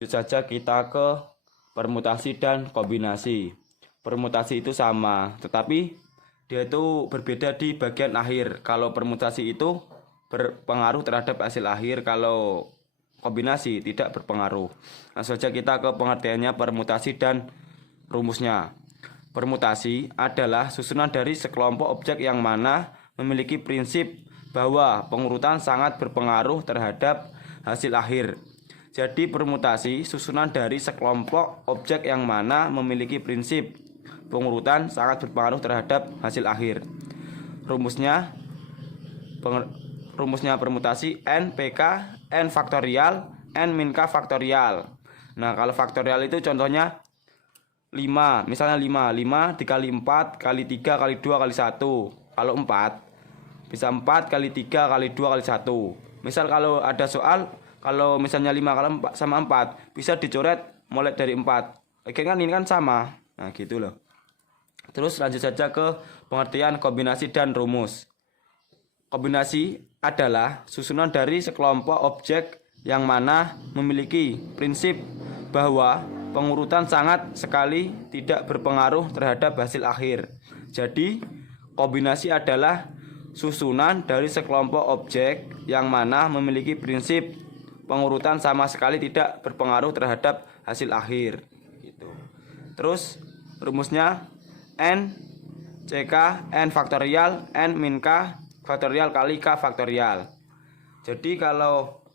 Lanjut saja kita ke permutasi dan kombinasi. Permutasi itu sama, tetapi dia itu berbeda di bagian akhir. Kalau permutasi itu berpengaruh terhadap hasil akhir, kalau kombinasi tidak berpengaruh. Langsung saja kita ke pengertiannya permutasi dan rumusnya. Permutasi adalah susunan dari sekelompok objek yang mana memiliki prinsip bahwa pengurutan sangat berpengaruh terhadap hasil akhir. Jadi permutasi susunan dari sekelompok objek yang mana memiliki prinsip pengurutan sangat berpengaruh terhadap hasil akhir. Rumusnya permutasi n pk n faktorial n min k faktorial. Nah, kalau faktorial itu contohnya 5, misalnya 5 dikali 4 kali 3 kali 2 kali 1. Kalau 4 bisa 4 kali 3 kali 2 kali 1. Misal kalau ada soal, kalau misalnya 5 kali 4 sama 4 bisa dicoret mulai dari 4. Oke kan, ini kan sama. Nah gitu loh. Terus lanjut saja ke pengertian kombinasi dan rumus. Kombinasi adalah susunan dari sekelompok objek yang mana memiliki prinsip bahwa pengurutan sangat sekali tidak berpengaruh terhadap hasil akhir. Jadi, kombinasi adalah susunan dari sekelompok objek yang mana memiliki prinsip pengurutan sama sekali tidak berpengaruh terhadap hasil akhir. Gitu. Terus rumusnya n ck n faktorial n min k faktorial kali k faktorial. Jadi kalau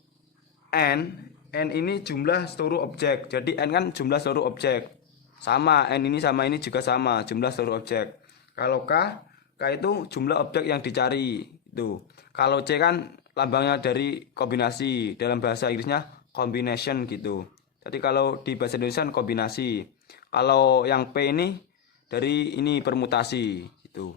n ini jumlah seluruh objek. Jadi n kan jumlah seluruh objek. Sama n ini sama ini juga sama jumlah seluruh objek. Kalau k itu jumlah objek yang dicari. Itu. Kalau c kan lambangnya dari kombinasi, dalam bahasa Inggrisnya combination gitu. Jadi kalau di bahasa Indonesia kombinasi. Kalau yang p ini dari ini permutasi gitu.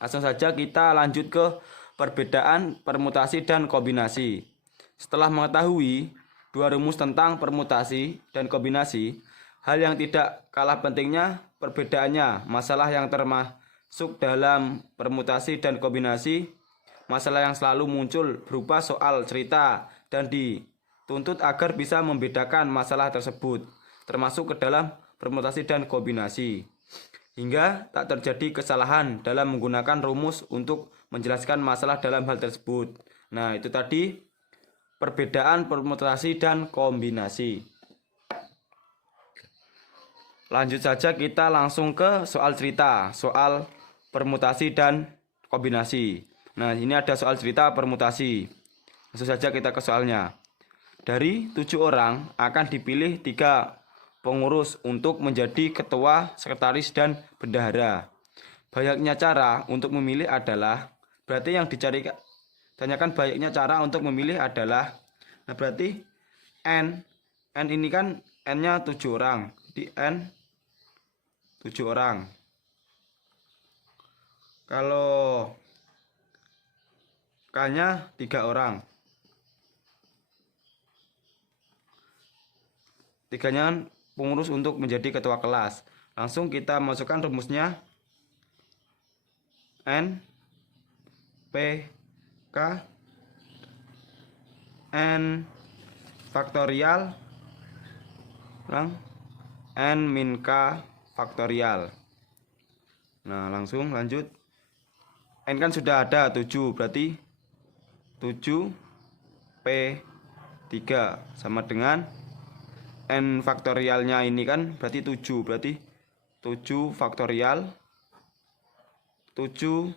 Langsung saja kita lanjut ke perbedaan permutasi dan kombinasi. Setelah mengetahui dua rumus tentang permutasi dan kombinasi, hal yang tidak kalah pentingnya perbedaannya, masalah yang termasuk dalam permutasi dan kombinasi, masalah yang selalu muncul berupa soal cerita dan dituntut agar bisa membedakan masalah tersebut, termasuk ke dalam permutasi dan kombinasi. Hingga tak terjadi kesalahan dalam menggunakan rumus untuk menjelaskan masalah dalam hal tersebut. Nah, itu tadi perbedaan permutasi dan kombinasi. Lanjut saja kita langsung ke soal cerita, soal permutasi dan kombinasi. Nah, ini ada soal cerita permutasi. Langsung saja kita ke soalnya. Dari 7 orang akan dipilih 3 pengurus untuk menjadi ketua, sekretaris, dan bendahara. Banyaknya cara untuk memilih adalah, berarti yang dicari tanyakan banyaknya cara untuk memilih adalah, nah berarti n ini kan n-nya 7 orang, di n 7 orang. Kalau k-nya 3 orang. 3-nya kan pengurus untuk menjadi ketua kelas. Langsung kita masukkan rumusnya n p k n faktorial n min k faktorial. Nah, langsung lanjut. N kan sudah ada 7, berarti 7 p 3 sama dengan n faktorialnya ini kan berarti 7, berarti 7 faktorial 7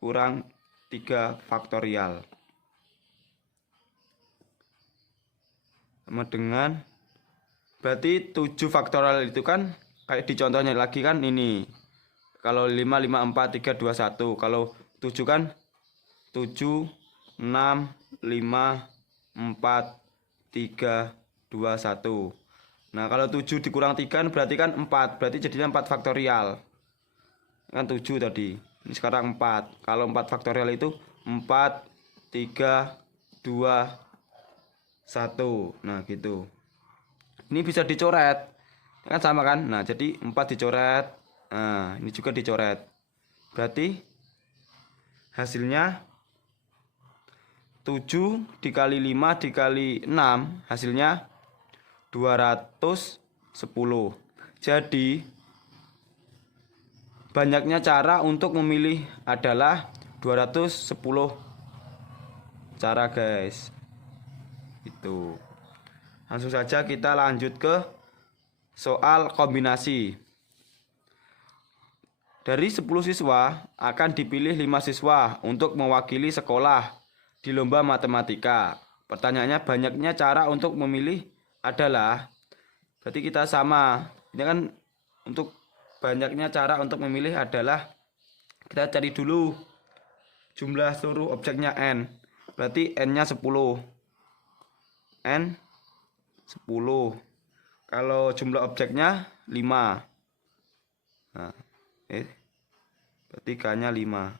kurang 3 faktorial sama dengan, berarti 7 faktorial itu kan kayak di contohnya lagi kan ini, kalau 5 5 4 3 2 1, kalau 7 kan 7 6 5 4 3 2 1. Nah, kalau 7 dikurang 3 kan berarti kan 4. Berarti jadinya 4 faktorial. Kan 7 tadi. Ini sekarang 4. Kalau 4 faktorial itu 4 3 2 1. Nah, gitu. Ini bisa dicoret. Kan sama kan? Nah, jadi 4 dicoret. Nah, ini juga dicoret. Berarti hasilnya 7 dikali 5 dikali 6 hasilnya 210. Jadi banyaknya cara untuk memilih adalah 210 cara guys. Itu. Langsung saja kita lanjut ke soal kombinasi. Dari 10 siswa akan dipilih 5 siswa untuk mewakili sekolah di lomba matematika. Pertanyaannya banyaknya cara untuk memilih adalah, berarti kita sama. Ini kan untuk banyaknya cara untuk memilih adalah, kita cari dulu jumlah seluruh objeknya n. Berarti n-nya 10. N 10. Kalau jumlah objeknya 5. Nah, berarti K-nya 5.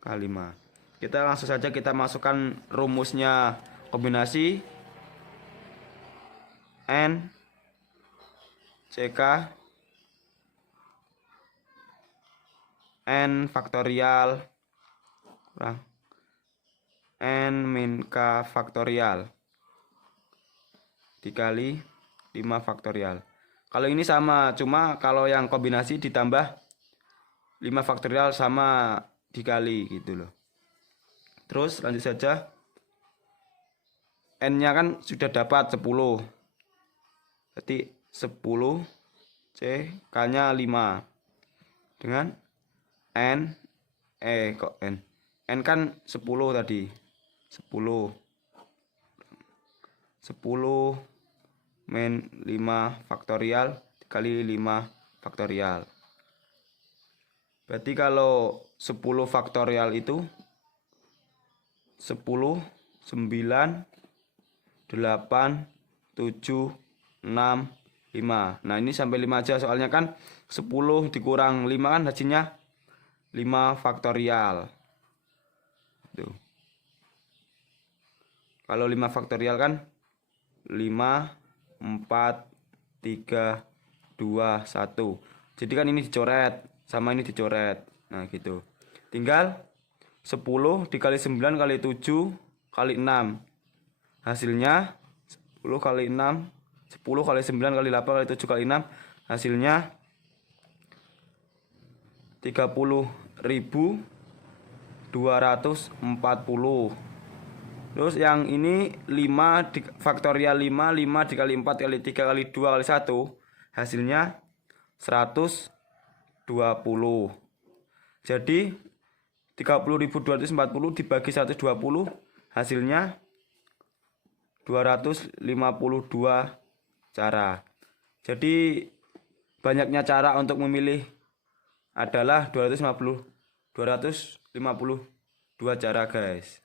K5. Kita langsung saja kita masukkan rumusnya kombinasi N CK N faktorial kurang N min K faktorial dikali 5 faktorial. Kalau ini sama, cuma kalau yang kombinasi ditambah 5 faktorial sama dikali gitu loh. Terus lanjut saja. N-nya kan sudah dapat 10. Berarti 10 C K-nya 5 dengan N kok N. N kan 10 tadi. 10 min 5 faktorial dikali 5 faktorial. Berarti kalau 10 faktorial itu 10, 9, 8, 7, 6, 5. Nah ini sampai 5 aja soalnya kan 10 dikurang 5 kan hasilnya 5 faktorial. Tuh. Kalau 5 faktorial kan 5, 4, 3, 2, 1. Jadi kan ini dicoret sama ini dicoret. Nah gitu. Tinggal 10 dikali 9 kali 7 kali 6. Hasilnya 10 kali 6, 10 kali 9 kali 8 kali 7 kali 6. Hasilnya 30.240. Terus yang ini 5 faktorial 5 dikali 4 kali 3 kali 2 kali 1 hasilnya 120. Jadi 30.240 dibagi 120 hasilnya 252 cara. Jadi banyaknya cara untuk memilih adalah 252 cara guys.